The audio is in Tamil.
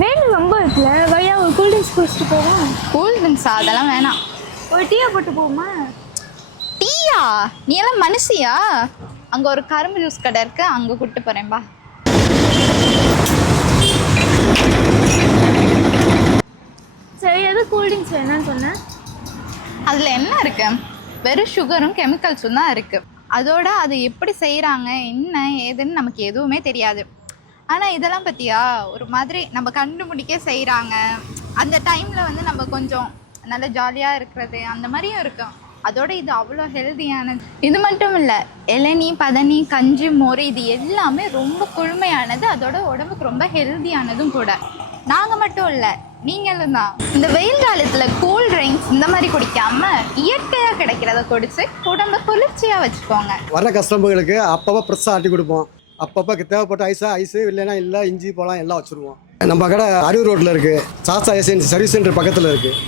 வெயில் ரொம்ப இருக்குல்ல, வழியா ஒரு கூல் ட்ரிங்க்ஸ் குடிச்சிட்டு போவோம். கூல் ட்ரிங்க்ஸா? அதெல்லாம் வேணாம். ஒரு டீயை போட்டு போவோமா? டீயா? நீ எல்லாம் மனுஷியா? அங்கே ஒரு கரும்பு ஜூஸ் கடை இருக்கு, அங்கே கூப்பிட்டு போகிறேன்பா. சரி, எது கூல் ட்ரிங்க்ஸ் வேணான்னு சொன்னேன்? அதில் என்ன இருக்கு? வெறும் சுகரும் கெமிக்கல்ஸும் தான் இருக்குது. அதோட அது எப்படி செய்கிறாங்க என்ன ஏதுன்னு நமக்கு எதுவுமே தெரியாது. ஆனால் இதெல்லாம் பற்றியா ஒரு மாதிரி நம்ம கண்டுபிடிக்க செய்கிறாங்க. அந்த டைமில் வந்து நம்ம கொஞ்சம் நல்ல ஜாலியாக இருக்கிறது அந்த மாதிரியும் இருக்கும். அதோட இது அவ்வளோ ஹெல்தியானது. இது மட்டும் இல்லை, இளநீ பதனி கஞ்சி மோர் இது எல்லாமே ரொம்ப குளுமையானது. அதோட உடம்புக்கு ரொம்ப ஹெல்தியானதும் கூட. நாங்கள் மட்டும் இல்லை, நீங்களும் தான். இந்த வெயில் காலத்தில் கூல் ட்ரிங்க்ஸ் இந்த மாதிரி குடிக்காமல் இயற்கையாக கிடைக்கிறத குடிச்சு உடம்பை குளிர்ச்சியாக வச்சுக்கோங்க. வர கஸ்டமர்களுக்கு அப்பப்போ ஃப்ரெஷ்ஷாக ஆட்டி கொடுப்போம். அப்பப்போ தேவைப்பட்ட ஐஸு இல்லைன்னா இல்லை இஞ்சி பழம் எல்லாம் வச்சுருவோம். நம்ம கடை அரியூர் ரோட்டில் இருக்குது. சாஸ்தா ஏசியன்சி சர்வீஸ் சென்டர் பக்கத்தில் இருக்குது.